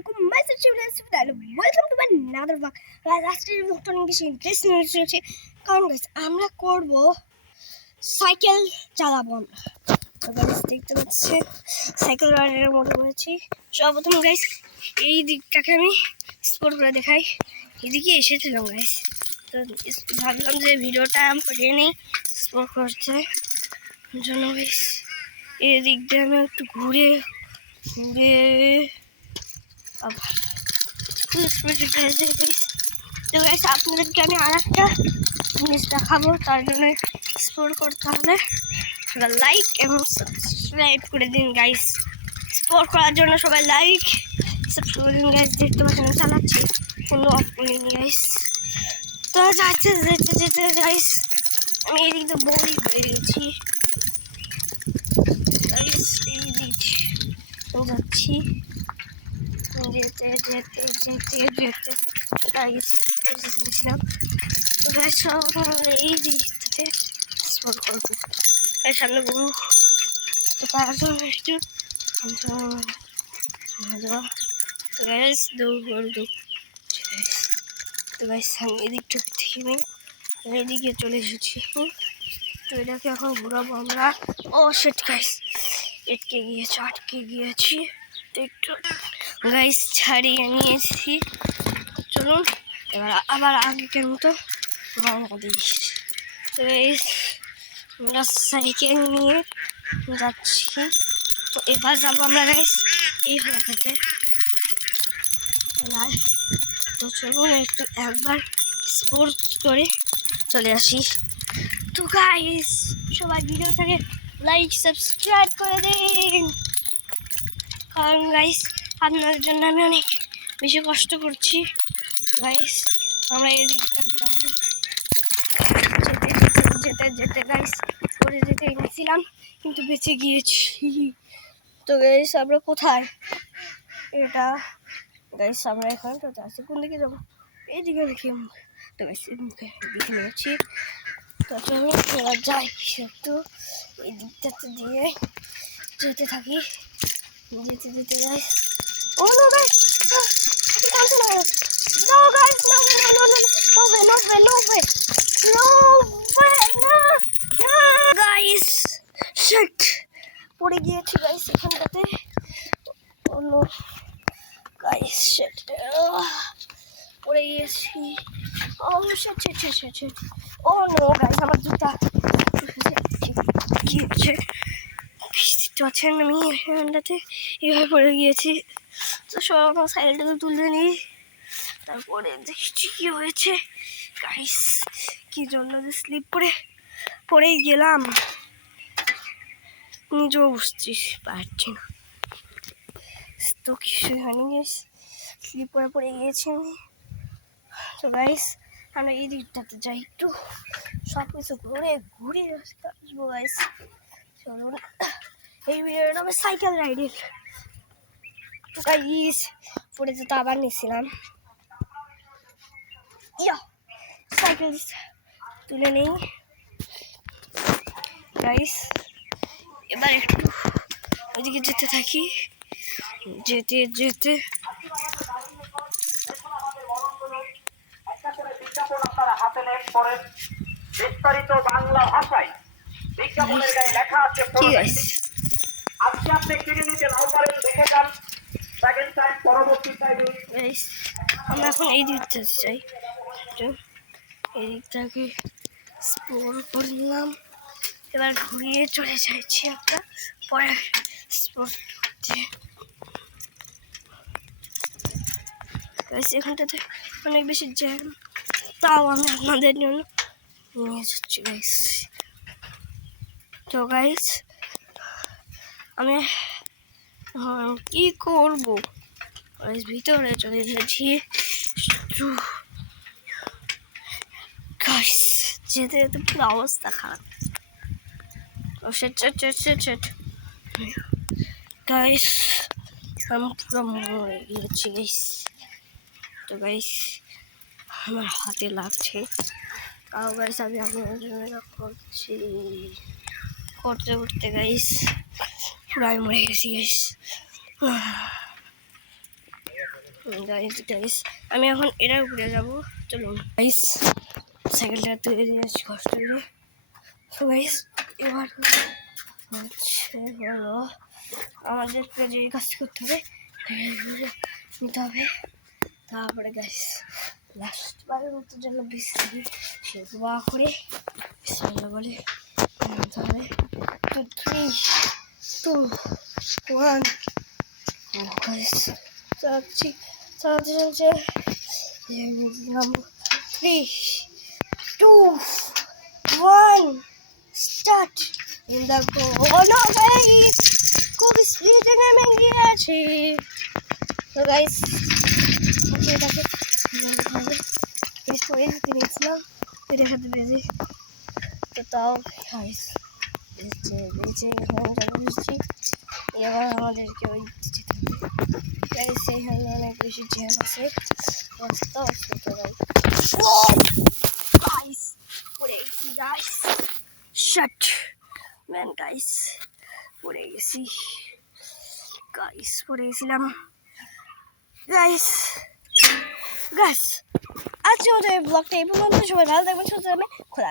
Assalamualaikum. My welcome to my another vlog. Guys, আজকের ভিডিওটা অনেক বেশি ইন্টারেস্টিং হচ্ছে কারণ গাইস আমরা করব সাইকেল চালাবো আমরা। তো গাইস দেখতে পাচ্ছেন সাইকেল রাইডারের মতো করেছি। সর্বপ্রথম গাইস এই দিকটাকে আমি স্পোর্ট করে দেখাই। এদিকে এসেছিলাম গাইস, তো ভাবলাম যে ভিডিওটা আমি করিয়ে নিই স্পোর্ট করতে জন্য গাইস। এই দিক দিয়ে আমি একটু ঘুরে আবার তো গাইস আপনাদেরকে আমি আর একটা জিনিস দেখাবো, তার জন্য এক্সপ্লোর করতে হবে। লাইক এবং সাবস্ক্রাইব করে দিন গাইস। এক্সপ্লোর করার জন্য সবাই লাইক সাবস্ক্রাইব করে দিন গাইস। দেখতে পাচ্ছেন আমি চালাচ্ছি, কোনো অফ করিনি গাইস। তো যাচ্ছে যেতে গাইস আমি এদিক দিয়ে বোরিং হয়ে গেছি গাইস। এই দিক যাচ্ছি যেতে গাইস বসেছিলাম। তো গাইস সব এই দিকটাতে স্পট করবো গাইস, সামনে গরু, তো তার জন্য একটু তো গাইস দৌড়। তো গাইস আমি এদিকটা থেকে এদিকে চলে এসেছি। তো এটাকে এখন ঘুরাবো আমরা। ও শিট গাইস আটকে গিয়েছি। তো একটু গাইস ছাড়িয়ে নিয়েছি। চলুন এবার আবার আগের মতো রওনা দিই। তো গাইস আমরা সাইকেল নিয়ে যাচ্ছি। তো এবার যাবো আমরা গাইস এই হয়ে থেকে। তো চলুন একটু একবার স্পোর্ট করে চলে আসি। তো গাইস সবাই ভিডিওটাকে লাইক সাবস্ক্রাইব করে দিন, কারণ গাইস আপনাদের জন্য আমি অনেক বেশি কষ্ট করছি গাইস। আমরা এই দিকটা যেতে গাইস পরে যেতে গেছিলাম কিন্তু বেঁচে গিয়েছি। তো গাইস আমরা কোথায়, এটা গাইস আমরা এখন তো যাচ্ছি কোন দিকে যাবো, এইদিকে দেখি। তো গাইস মুখে দেখে নিয়েছি। তো চলো এবার যাই একটু এই দিকটাতে দিয়ে যেতে থাকি। যেতে guys. Oh no guys, no guys, no guys, shit পড়ে গিয়েছি গাইস এখানটাতে। ও নো গাইস, শিট পড়ে গিয়েছি। ও শিট ও নো গাইস, আমার জুতা গিয়েছে। দেখতে পাচ্ছেন আমি এখানটাতে এইভাবে পড়ে গিয়েছি। তো সব আমার সাইকেলটাকে তুলে নিই, তারপরে দেখছি কি হয়েছে গাইস, কি জন্য যে স্লিপ করে পড়েই গেলাম নিজেও বুঝতে পারছি না। তো কিছু হয়নি গাইস, স্লিপ করে পড়ে গিয়েছি আমি। তো গাইস আমরা এই দিকটাতে যাই, একটু সব কিছু ঘুরে আসবো গাইস। চলুন এই ভিডিওটা আমি সাইকেল রাইডিং। তো গাইস পরে যেতে আবার নিয়েছিলাম, সাইকেল তুলে নেই গাইস। এবার একটু ওইদিকে যেতে থাকি, যেতে বিস্তারিত বাংলা ভাষায় বিজ্ঞাপনের গায়ে লেখা আছে আজকে আপনি কিনে নিতে নাও পারেন, দেখে যান সেকেন্ড টাইম পরবর্তী টাইমে। আমরা এখন এই দিকটা চাই, এই দিকটাকে স্পোর করলাম। এবার ঘুরিয়ে চলে যাচ্ছি আমরা পরে স্পোর্ট করতে। এখানটাতে অনেক বেশি জ্যাম, তাও আমি আপনাদের জন্য নিয়ে যাচ্ছি গাইস। তো গাইস আমি কি করবো গাইস, ভিতরে চলে এসেছি। গাইস যেতে পুরো অবস্থা খারাপ। গাইস আমি পুরো মরে গিয়েছি গাইস। তো গাইস আমার হাতে লাগছে, তাও গাইস আমি আপনাদের জন্য করতে গাইস পুরো আমি মরে গেছি গাইস। গাইস গাইস আমি এখন এটার উপরে যাব চলুন গাইস সাইকেলটা তুলে দিয়ে আসছি কষ্ট করে সো গাইস এবার হচ্ছে হলো আমাদের যে কাজ করতে হবে নিতে হবে তারপরে গাইস লাস্ট বারের মতো যেন বৃষ্টি সে দোয়া করে বিসমিল্লাহ বলে নিতে হবে 2 3 2 1 গাইস চাচ্ছি চাচ্ছি চাচ্ছি 3 2 1 start in the corner guys খুব স্পিডে নেমে গিয়েছি তো গাইস এটাকে পরে কিনেছিলাম এটা হাতে বেজে তো তাও গাইস বেঁচে এখানে চলে এসেছি এবার আমাদেরকে ওই যেতে হবে গাইস এখানে অনেক বেশি জ্যাম আছে রাস্তা অসুবিধা গাইস পড়ে গেছি গাইস শট ম্যান গাইস পড়ে গেছি গাইস পড়ে গেছিলাম গাইস গাইস আজকে আমাদের ব্লগটা এই পর্যন্ত সবাই ভালো থাকবেন সুস্থ থাকবেন খোদা